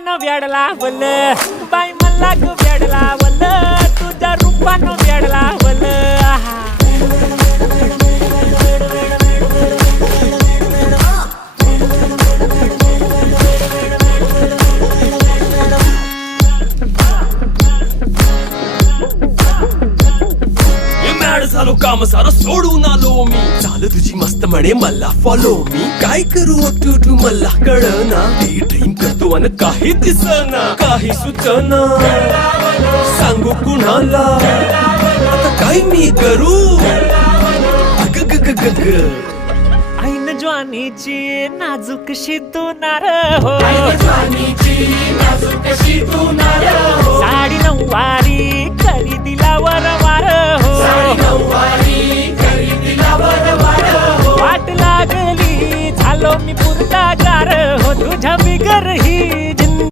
रूपानं वेड लावलं बाई मला ग वेड लावलं तुझ्या रूपानं वेड लावलं झालो काम सारं सोडून आलो मी चाल तुझी मस्त म्हणे मला फॉलो मी काय करू टू मला कळना ड्रीम करतो आणि काही दिसना काही सुचना सांगू कुणाला आता काय मी करू ऐन ज्वानीची नाजूक शितूनार हो